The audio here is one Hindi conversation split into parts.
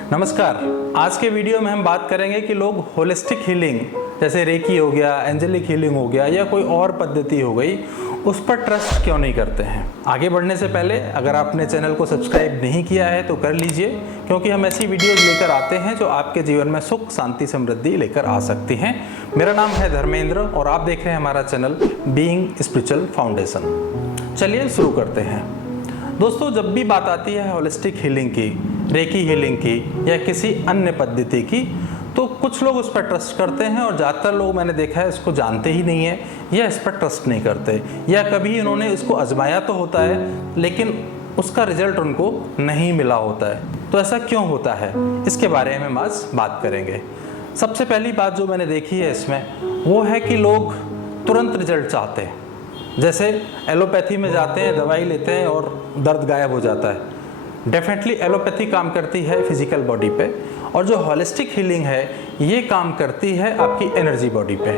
नमस्कार। आज के वीडियो में हम बात करेंगे कि लोग होलिस्टिक हीलिंग जैसे रेकी हो गया, एंजेलिक हीलिंग हो गया या कोई और पद्धति हो गई, उस पर ट्रस्ट क्यों नहीं करते हैं। आगे बढ़ने से पहले अगर आपने चैनल को सब्सक्राइब नहीं किया है तो कर लीजिए, क्योंकि हम ऐसी वीडियोज़ लेकर आते हैं जो आपके जीवन में सुख, शांति, समृद्धि लेकर आ सकती हैं। मेरा नाम है धर्मेंद्र और आप देख रहे हैं हमारा चैनल बीइंग स्पिरिचुअल फाउंडेशन। चलिए शुरू करते हैं। दोस्तों, जब भी बात आती है होलिस्टिक हीलिंग की, रेकी हीलिंग की या किसी अन्य पद्धति की, तो कुछ लोग उस पर ट्रस्ट करते हैं और ज़्यादातर लोग मैंने देखा है इसको जानते ही नहीं है या इस पर ट्रस्ट नहीं करते, या कभी इन्होंने इसको आजमाया तो होता है लेकिन उसका रिजल्ट उनको नहीं मिला होता है। तो ऐसा क्यों होता है, इसके बारे में हम आज बात करेंगे। सबसे पहली बात जो मैंने देखी है इसमें वो है कि लोग तुरंत रिजल्ट चाहते हैं। जैसे एलोपैथी में जाते हैं, दवाई लेते हैं और दर्द गायब हो जाता है। डेफिनेटली एलोपैथी काम करती है फिजिकल बॉडी पे, और जो होलिस्टिक हीलिंग है ये काम करती है आपकी एनर्जी बॉडी पे,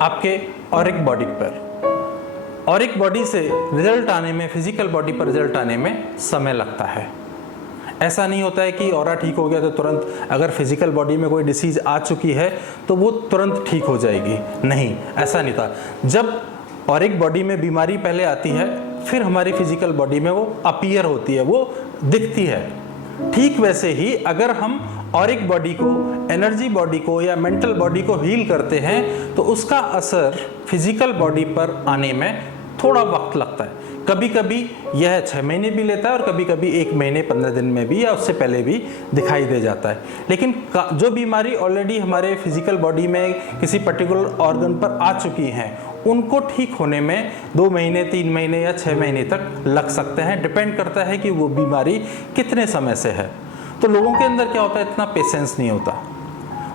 आपके ऑरिक बॉडी पर। ऑरिक बॉडी से रिजल्ट आने में, फिजिकल बॉडी पर रिजल्ट आने में समय लगता है। ऐसा नहीं होता है कि ऑरा ठीक हो गया तो तुरंत, अगर फिजिकल बॉडी में कोई डिसीज आ चुकी है तो वो तुरंत ठीक हो जाएगी, नहीं, ऐसा नहीं था। जब ऑरिक बॉडी में बीमारी पहले आती है, फिर हमारी फिजिकल बॉडी में वो अपीयर होती है, वो दिखती है। ठीक वैसे ही अगर हम ऑरिक बॉडी को, एनर्जी बॉडी को या मेंटल बॉडी को हील करते हैं तो उसका असर फिजिकल बॉडी पर आने में थोड़ा वक्त लगता है। कभी कभी यह 6 महीने भी लेता है और कभी कभी 1 महीने 15 दिन में भी या उससे पहले भी दिखाई दे जाता है। लेकिन जो बीमारी ऑलरेडी हमारे फिजिकल बॉडी में किसी पर्टिकुलर ऑर्गन पर आ चुकी हैं, उनको ठीक होने में 2 महीने, 3 महीने या 6 महीने तक लग सकते हैं। डिपेंड करता है कि वो बीमारी कितने समय से है। तो लोगों के अंदर क्या होता है, इतना पेशेंस नहीं होता।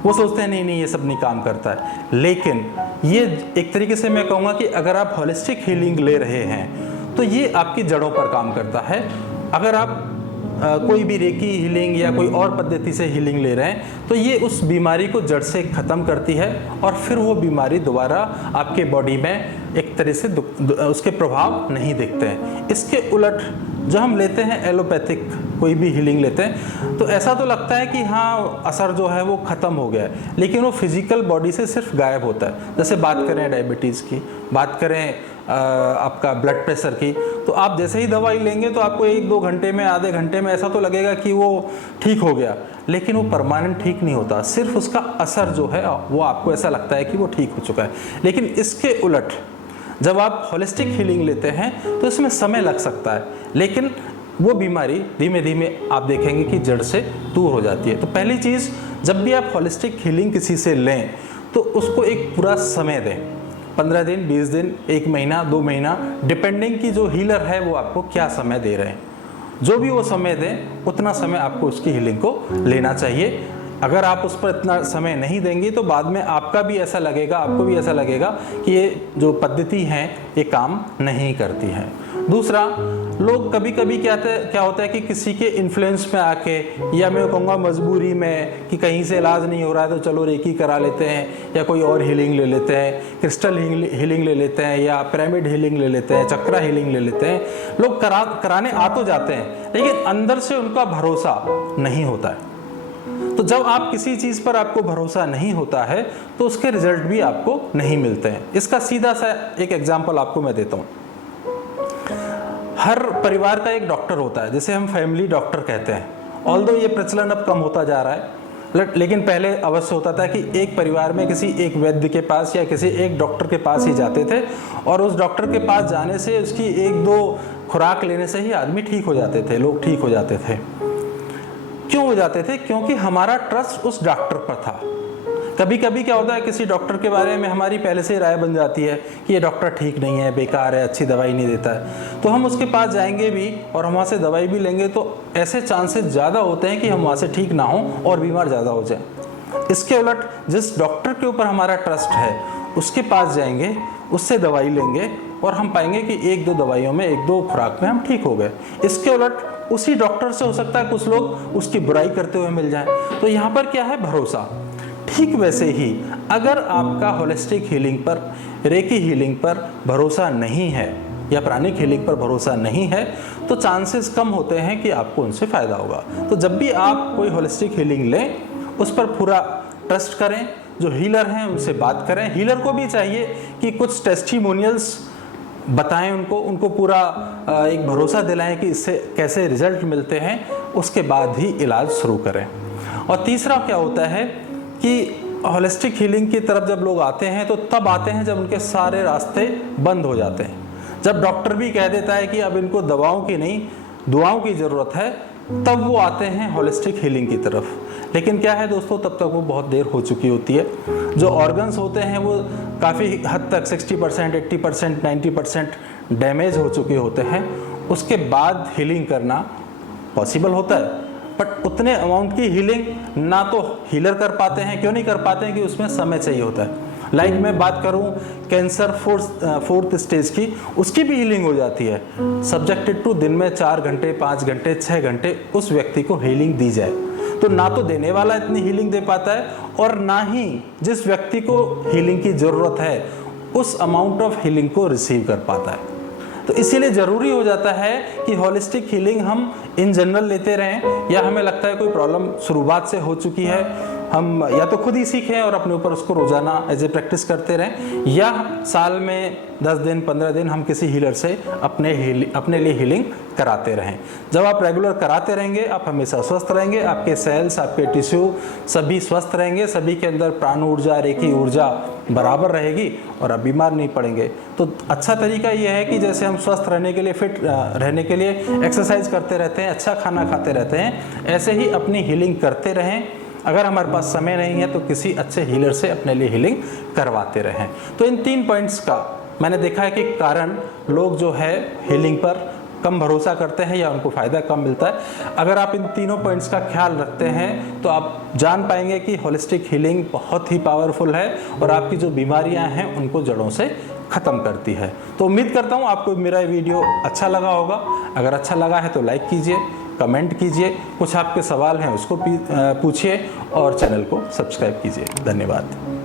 वो सोचते हैं नहीं ये सब नहीं काम करता है। लेकिन ये एक तरीके से मैं कहूँगा कि अगर आप होलिस्टिक हीलिंग ले रहे हैं तो ये आपकी जड़ों पर काम करता है। अगर आप कोई भी रेकी हीलिंग या कोई और पद्धति से हीलिंग ले रहे हैं तो ये उस बीमारी को जड़ से ख़त्म करती है और फिर वो बीमारी दोबारा आपके बॉडी में एक तरह से उसके प्रभाव नहीं दिखते हैं। इसके उलट जो हम लेते हैं एलोपैथिक कोई भी हीलिंग लेते हैं तो ऐसा तो लगता है कि हाँ असर जो है वो ख़त्म हो गया है, लेकिन वो फिजिकल बॉडी से सिर्फ गायब होता है। जैसे बात करें डायबिटीज़ की, बात करें आपका ब्लड प्रेशर की, तो आप जैसे ही दवाई लेंगे तो आपको 1-2 घंटे में, आधे घंटे में ऐसा तो लगेगा कि वो ठीक हो गया, लेकिन वो परमानेंट ठीक नहीं होता। सिर्फ उसका असर जो है वो आपको ऐसा लगता है कि वो ठीक हो चुका है। लेकिन इसके उलट जब आप होलिस्टिक हीलिंग लेते हैं तो इसमें समय लग सकता है, लेकिन वो बीमारी धीमे धीमे आप देखेंगे कि जड़ से दूर हो जाती है। तो पहली चीज़, जब भी आप होलिस्टिक हीलिंग किसी से लें तो उसको एक पूरा समय दें। 15 दिन, 20 दिन, 1 महीना, 2 महीना, डिपेंडिंग कि जो हीलर है वो आपको क्या समय दे रहे हैं। जो भी वो समय दें उतना समय आपको उसकी हीलिंग को लेना चाहिए। अगर आप उस पर इतना समय नहीं देंगे तो बाद में आपको भी ऐसा लगेगा कि ये जो पद्धति हैं ये काम नहीं करती हैं। दूसरा, लोग कभी कभी क्या होता है कि किसी के इन्फ्लुएंस में आके, या मैं कहूँगा मजबूरी में, कि कहीं से इलाज नहीं हो रहा है तो चलो रेकी करा लेते हैं या कोई और हीलिंग ले लेते हैं, क्रिस्टल हीलिंग ले लेते हैं या पिरामिड हीलिंग ले लेते हैं, चक्रा हीलिंग ले लेते हैं। लोग कराने आ तो जाते हैं लेकिन अंदर से उनका भरोसा नहीं होता है। तो जब आप किसी चीज़ पर आपको भरोसा नहीं होता है तो उसके रिजल्ट भी आपको नहीं मिलते हैं। इसका सीधा सा एक एग्जाम्पल आपको मैं देता हूँ। हर परिवार का एक डॉक्टर होता है, जिसे हम फैमिली डॉक्टर कहते हैं। ऑल्दो ये प्रचलन अब कम होता जा रहा है, लेकिन पहले अवश्य होता था कि एक परिवार में किसी एक वैद्य के पास या किसी एक डॉक्टर के पास ही जाते थे, और उस डॉक्टर के पास जाने से, उसकी 1-2 खुराक लेने से ही आदमी ठीक हो जाते थे, लोग ठीक हो जाते थे। क्यों हो जाते थे? क्योंकि हमारा ट्रस्ट उस डॉक्टर पर था। कभी कभी क्या होता है, किसी डॉक्टर के बारे में हमारी पहले से राय बन जाती है कि ये डॉक्टर ठीक नहीं है, बेकार है, अच्छी दवाई नहीं देता है, तो हम उसके पास जाएंगे भी और हम वहाँ से दवाई भी लेंगे तो ऐसे चांसेस ज़्यादा होते हैं कि हम वहाँ से ठीक ना हों और बीमार ज़्यादा हो जाए। इसके उलट जिस डॉक्टर के ऊपर हमारा ट्रस्ट है उसके पास जाएंगे, उससे दवाई लेंगे और हम पाएंगे कि 1-2 दवाइयों में, 1-2 खुराक में हम ठीक हो गए। इसके उलट उसी डॉक्टर से हो सकता है कुछ लोग उसकी बुराई करते हुए मिल जाएं। तो यहाँ पर क्या है, भरोसा। ठीक वैसे ही अगर आपका होलिस्टिक हीलिंग पर, रेकी हीलिंग पर भरोसा नहीं है या प्राणिक हीलिंग पर भरोसा नहीं है तो चांसेस कम होते हैं कि आपको उनसे फ़ायदा होगा। तो जब भी आप कोई होलिस्टिक हीलिंग लें, उस पर पूरा ट्रस्ट करें, जो हीलर हैं उनसे बात करें। हीलर को भी चाहिए कि कुछ टेस्टिमोनियल्स बताएं उनको पूरा एक भरोसा दिलाएं कि इससे कैसे रिजल्ट मिलते हैं, उसके बाद ही इलाज शुरू करें। और तीसरा क्या होता है कि होलिस्टिक हीलिंग की तरफ जब लोग आते हैं तो तब आते हैं जब उनके सारे रास्ते बंद हो जाते हैं, जब डॉक्टर भी कह देता है कि अब इनको दवाओं की नहीं दुआओं की ज़रूरत है, तब वो आते हैं होलिस्टिक हीलिंग की तरफ। लेकिन क्या है दोस्तों, तब तक वो बहुत देर हो चुकी होती है। जो ऑर्गन्स होते हैं वो काफ़ी हद तक 60%, 80%, 90% डैमेज हो चुके होते हैं। उसके बाद हीलिंग करना पॉसिबल होता है, बट उतने अमाउंट की हीलिंग ना तो हीलर कर पाते हैं। क्यों नहीं कर पाते हैं? कि उसमें समय चाहिए होता है। लाइक मैं बात करूं कैंसर फोर्थ स्टेज की, उसकी भी हीलिंग हो जाती है, सब्जेक्टेड टू दिन में 4 घंटे, 5 घंटे, 6 घंटे उस व्यक्ति को हीलिंग दी जाए। तो ना तो देने वाला इतनी हीलिंग दे पाता है, और ना ही जिस व्यक्ति को हीलिंग की ज़रूरत है उस अमाउंट ऑफ हीलिंग को रिसीव कर पाता है। तो इसीलिए ज़रूरी हो जाता है कि होलिस्टिक हीलिंग हम इन जनरल लेते रहें, या हमें लगता है कोई प्रॉब्लम शुरुआत से हो चुकी है, हम या तो खुद ही सीखें और अपने ऊपर उसको रोज़ाना एज ए प्रैक्टिस करते रहें, या साल में 10 दिन 15 दिन हम किसी हीलर से अपने लिए हीलिंग कराते रहें। जब आप रेगुलर कराते रहेंगे, आप हमेशा स्वस्थ रहेंगे, आपके सेल्स, आपके टिश्यू सभी स्वस्थ रहेंगे, सभी के अंदर प्राण ऊर्जा, रेखी ऊर्जा बराबर रहेगी और आप बीमार नहीं पड़ेंगे। तो अच्छा तरीका यह है कि जैसे हम स्वस्थ रहने के लिए, फिट रहने के लिए एक्सरसाइज करते रहते हैं, अच्छा खाना खाते रहते हैं, ऐसे ही अपनी हीलिंग करते रहें। अगर हमारे पास समय नहीं है तो किसी अच्छे हीलर से अपने लिए हीलिंग करवाते रहें। तो इन 3 पॉइंट्स का मैंने देखा है कि कारण लोग जो है हीलिंग पर कम भरोसा करते हैं या उनको फ़ायदा कम मिलता है। अगर आप इन तीनों पॉइंट्स का ख्याल रखते हैं तो आप जान पाएंगे कि होलिस्टिक हीलिंग बहुत ही पावरफुल है और आपकी जो बीमारियां हैं उनको जड़ों से ख़त्म करती है। तो उम्मीद करता हूँ आपको मेरा वीडियो अच्छा लगा होगा। अगर अच्छा लगा है तो लाइक कीजिए, कमेंट कीजिए, कुछ आपके सवाल हैं उसको पूछिए और चैनल को सब्सक्राइब कीजिए। धन्यवाद।